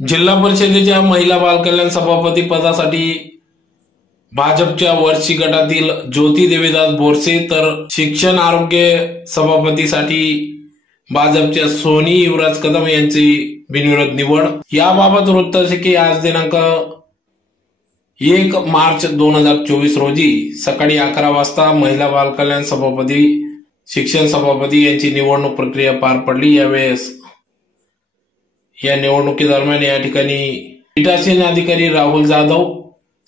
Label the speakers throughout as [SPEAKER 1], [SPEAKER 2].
[SPEAKER 1] जिल्हा परिषदेच्या महिला बालकल्याण सभापती पदासाठी भाजपच्या वर्षी गटातील ज्योती देवीदास बोरसे तर शिक्षण आरोग्य सभापतीसाठी भाजपच्या सोनी युवराज कदम यांची बिनविरोध निवड. याबाबत वृत्त असे की आज दिनांक एक मार्च दोन हजार चोवीस रोजी सकाळी अकरा वाजता महिला बालकल्याण सभापती शिक्षण सभापती यांची निवडणूक प्रक्रिया पार पडली. यावेळेस या निवडणुकीदरम्यान या ठिकाणी पीठासीन अधिकारी राहुल जाधव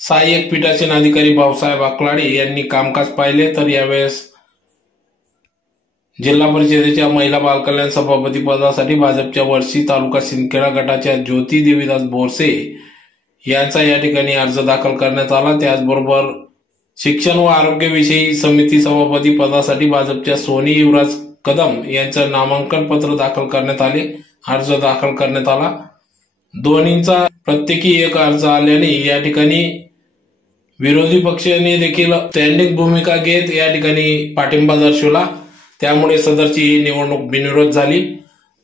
[SPEAKER 1] सहाय्यक पीठासीन अधिकारी भाऊसाहेब अकलाडे यांनी कामकाज पाहिले. तर यावेळेस जिल्हा परिषदेच्या महिला बालकल्याण सभापती पदासाठी भाजपच्या वर्षी तालुका सिंदखेडा गटाच्या ज्योती देवीदास बोरसे यांचा या ठिकाणी अर्ज दाखल करण्यात आला. त्याचबरोबर शिक्षण व आरोग्यविषयी समिती सभापती पदासाठी भाजपच्या सोनी युवराज कदम यांचं नामांकन पत्र दाखल करण्यात आले. अर्ज दाखल करण्यात आला. दोन्हींचा प्रत्येकी एक अर्ज आल्याने या ठिकाणी विरोधी पक्षाने देखील स्टँडिंग भूमिका घेत या ठिकाणी पाठिंबा दर्शवला. त्यामुळे सदरची ही निवडणूक बिनविरोध झाली.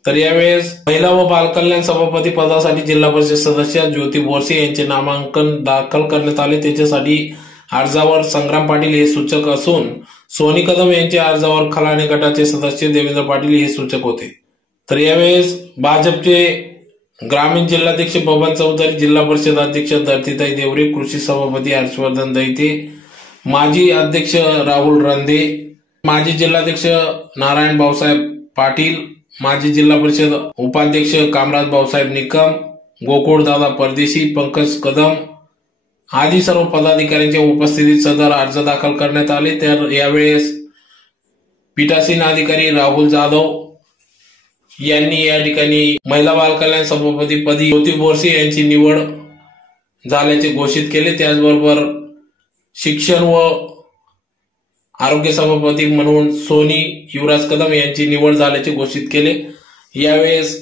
[SPEAKER 1] तर यावेळेस महिला व बालकल्याण सभापती पदासाठी जिल्हा परिषद सदस्य ज्योती बोरसे यांचे नामांकन दाखल करण्यात आले. त्याच्यासाठी अर्जावर संग्राम पाटील हे सूचक असून सोनी कदम यांच्या अर्जावर खलाणे गटाचे सदस्य देवेंद्र पाटील हे सूचक होते. तर यावेळेस भाजपचे ग्रामीण जिल्हाध्यक्ष बबन चौधरी जिल्हा परिषद अध्यक्ष धरतीताई देवरे कृषी सभापती हर्षवर्धन दैते माजी अध्यक्ष राहुल रंधे माजी जिल्हाध्यक्ष नारायण भाऊसाहेब पाटील माजी जिल्हा परिषद उपाध्यक्ष कामराज भाऊसाहेब निकम गोकुळदादा परदेशी पंकज कदम आदी सर्व पदाधिकाऱ्यांच्या उपस्थितीत सदर अर्ज दाखल करण्यात आले. तर यावेळेस पीठासीन अधिकारी राहुल जाधव यांनी या ठिकाणी महिला बालकल्याण सभापती पदी ज्योती बोरसे यांची निवड झाल्याचे घोषित केले. त्याचबरोबर शिक्षण व आरोग्य सभापती म्हणून सोनी युवराज कदम यांची निवड झाल्याचे घोषित केले. यावेळेस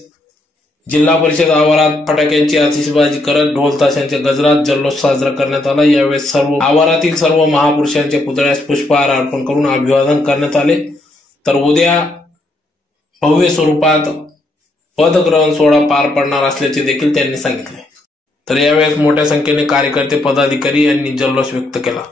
[SPEAKER 1] जिल्हा परिषद आवारात फटाक्यांची आतिषबाजी करत ढोल ताशांच्या गजरात जल्लोष साजरा करण्यात आला. यावेळेस सर्व आवारातील सर्व महापुरुषांच्या पुतळ्यास पुष्पहार अर्पण करून अभिवादन करण्यात आले. तर उद्या भव्य स्वरूपात पदग्रहण सोहळा पार पडणार असल्याचे देखील त्यांनी सांगितले. तर यावेळेस मोठ्या संख्येने कार्यकर्ते पदाधिकारी यांनी जल्लोष व्यक्त केला.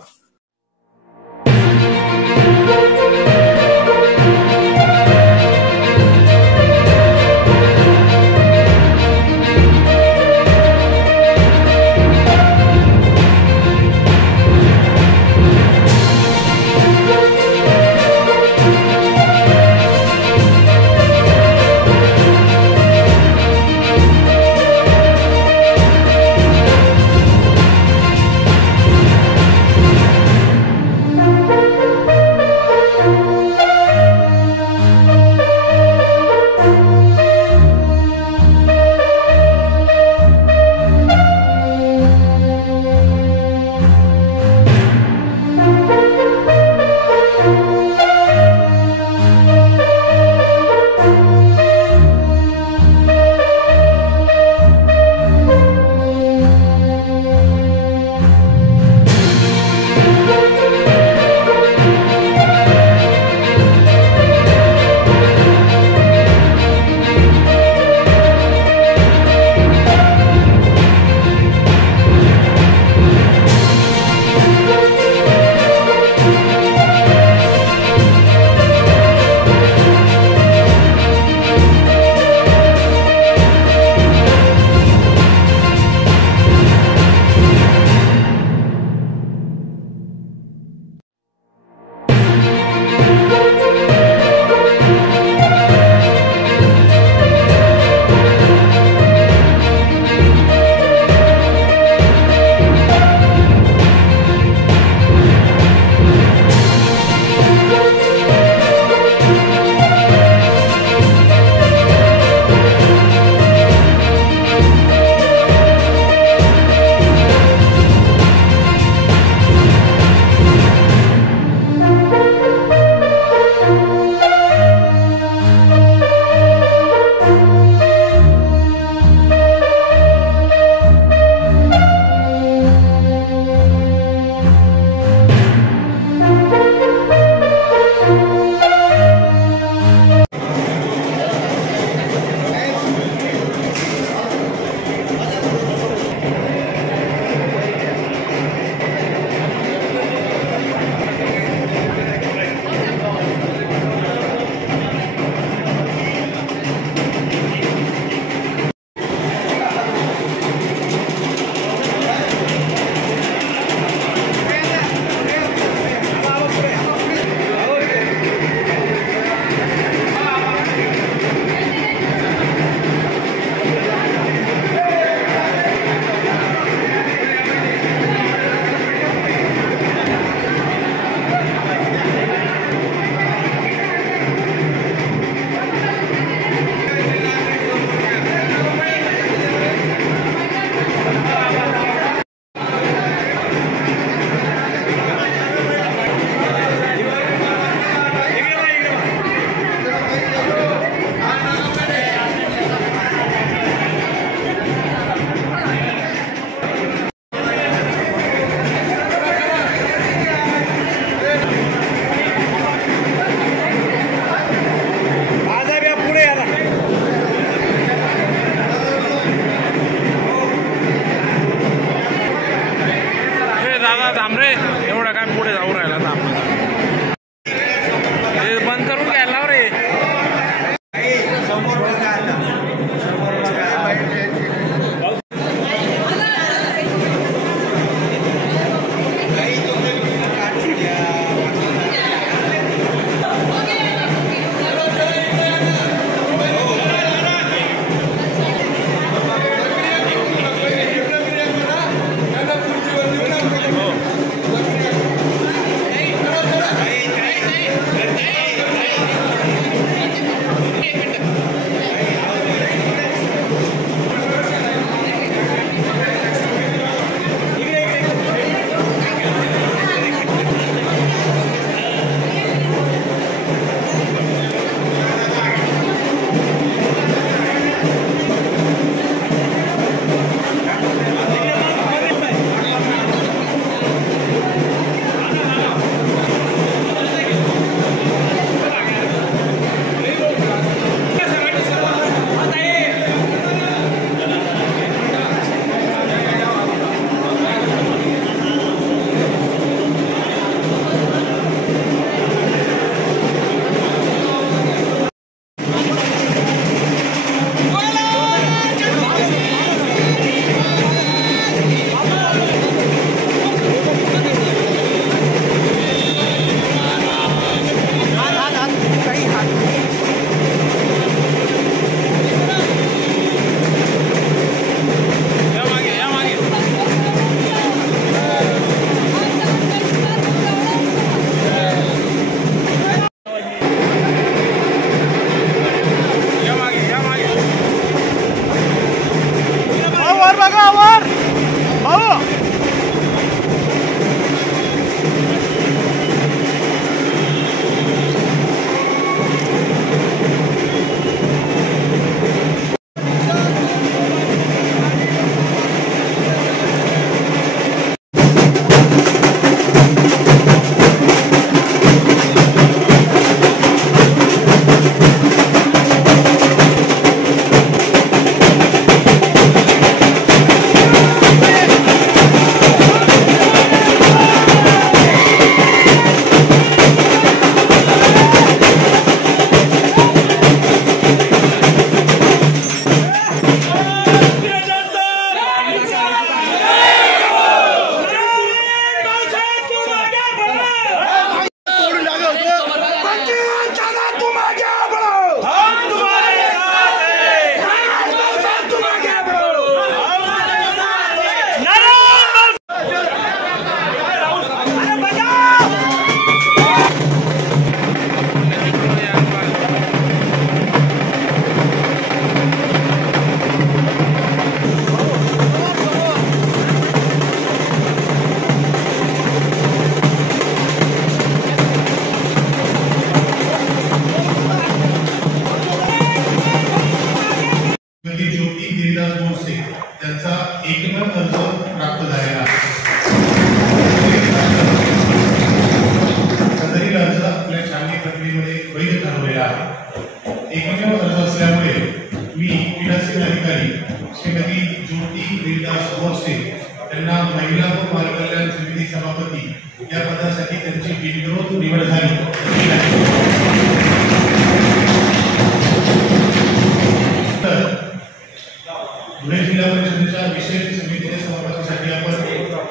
[SPEAKER 2] त्याच्या विशेष समितीने सभापतीसाठी आपण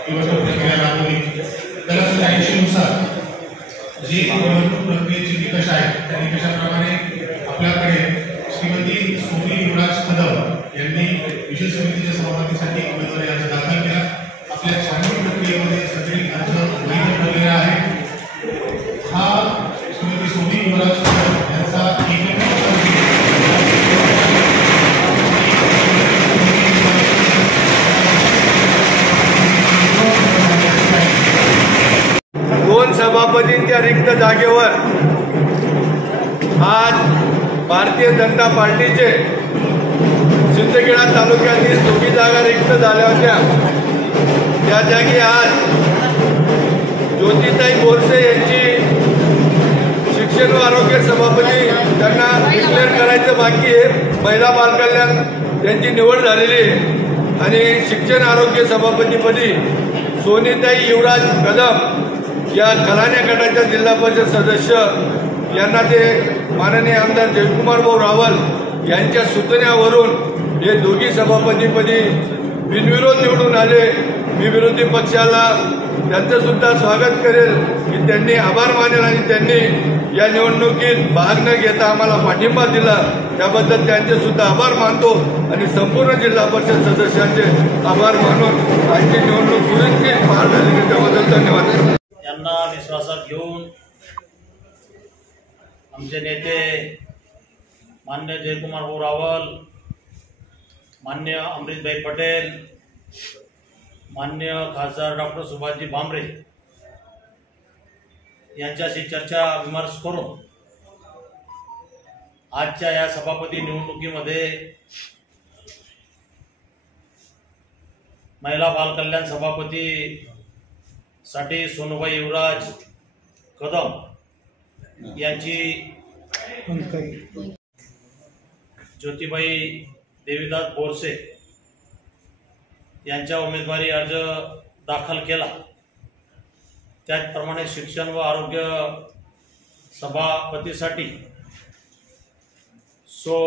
[SPEAKER 2] निवडणूक प्रक्रिया राबवली तर त्र्याऐंशी जी निवडणूक प्रक्रियेचे निकष आहेत त्या निकषाप्रमाणे आपल्याकडे श्रीमती सोनी युवराज कदम यांनी
[SPEAKER 3] सभापतींच्या रिक्त जागेवर आज भारतीय जनता पार्टीचे सिंदखेडा तालुक्यातील दोघी जागा रिक्त झाल्या होत्या. त्या जागी आज ज्योतिताई बोरसे यांची शिक्षण व आरोग्य सभापती त्यांना डिक्लेअर करायचं बाकी आहे. महिला बालकल्याण यांची निवड झालेली आहे. आणि शिक्षण आरोग्य सभापतीपदी सोनीताई युवराज कदम या कलान्या गटाच्या जिल्हा परिषद सदस्य यांना ते माननीय आमदार जयकुमार भाऊ रावल यांच्या सूचनेवरून हे दोघी सभापतीपदी बिनविरोध निवडून आले. मी विरोधी पक्षाला त्यांचं सुद्धा स्वागत करेल. की त्यांनी आभार मानेल आणि त्यांनी या निवडणुकीत भाग न घेता आम्हाला पाठिंबा दिला. त्याबद्दल त्यांचे सुद्धा आभार मानतो आणि संपूर्ण जिल्हा परिषद सदस्यांचे आभार मानून आजची निवडणूक सुरक्षित पार झाली त्याबद्दल धन्यवाद.
[SPEAKER 4] विश्वासात घेऊन आमचे नेते मान्य जयकुमार भाऊ रावल मान्य अमरीशभाई पटेल मान्य खासदार डॉक्टर सुभाषजी भांबरे यांच्याशी चर्चा विमर्श करून आजच्या या सभापती निवडणुकीमध्ये महिला बालकल्याण सभापती साठी सोनूबाई युवराज कदम यांची ज्योतिबाई देवीदास बोरसे यांच्या उमेदवारी अर्ज दाखल केला. त्याचप्रमाणे शिक्षण व आरोग्य सभापतीसाठी सो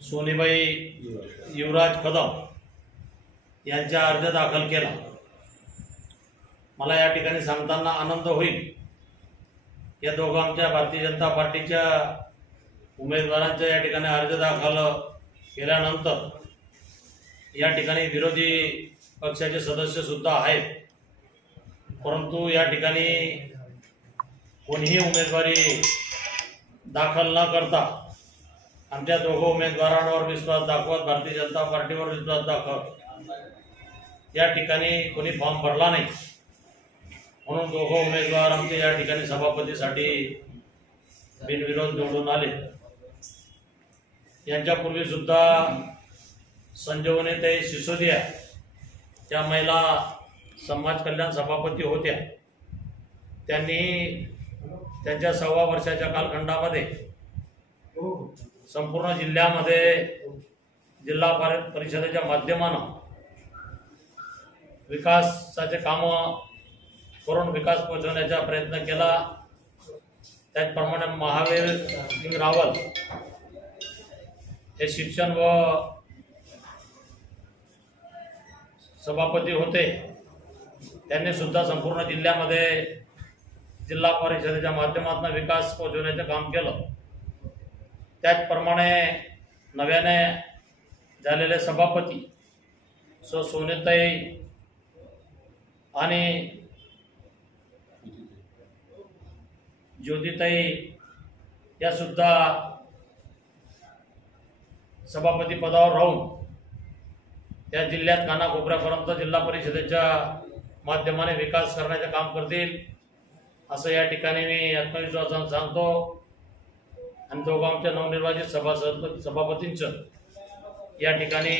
[SPEAKER 4] सोनीबाई युवराज कदम यांचा अर्ज दाखल केला. मला या ठिकाणी सांगताना आनंद होईल. या दोघं आमच्या भारतीय जनता पार्टीच्या उमेदवारांच्या या ठिकाणी अर्ज दाखल केल्यानंतर या ठिकाणी विरोधी पक्षाचे सदस्य सुद्धा आहेत. परंतु या ठिकाणी कोणीही उमेदवारी दाखल न करता आमच्या दोघं उमेदवारांवर विश्वास दाखवत भारतीय जनता पार्टीवर विश्वास दाखवत या ठिकाणी कोणी फॉर्म भरला नाही. म्हणून दोघं उमेदवार आमचे या ठिकाणी सभापतीसाठी बिनविरोध निवडून आले. यांच्यापूर्वी सुद्धा संजीवनीताई सिसोदिया त्या महिला समाज कल्याण सभापती होत्या. त्यांनी त्यांच्या सव्वा वर्षाच्या कालखंडामध्ये संपूर्ण जिल्ह्यामध्ये जिल्हा परिषदेच्या माध्यमानं विकासाचे कामं करून विकास पोहोचवण्याचा प्रयत्न केला. त्याचप्रमाणे महावीर सिंग रावल हे शिक्षण व सभापती होते. त्यांनी सुद्धा संपूर्ण जिल्ह्यामध्ये जिल्हा परिषदेच्या माध्यमातून विकास पोहोचवण्याचं काम केलं. त्याचप्रमाणे नव्याने झालेले सभापती सो. सोनेताई आणि ज्योतिताई या सुद्धा सभापती पदावर राहून त्या जिल्ह्यात कानाकोपऱ्यापर्यंत जिल्हा परिषदेच्या माध्यमाने विकास करण्याचे काम करतील असं या ठिकाणी मी आत्मविश्वासानं सांगतो. आणि दोघांच्या नवनिर्वाचित सभासद सभापतींचं या ठिकाणी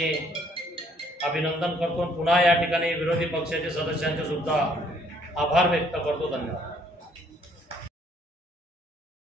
[SPEAKER 4] अभिनंदन करतो पुन्हा या ठिकाणी विरोधी पक्षाच्या सदस्यांचे सुद्धा आभार व्यक्त करतो. धन्यवाद.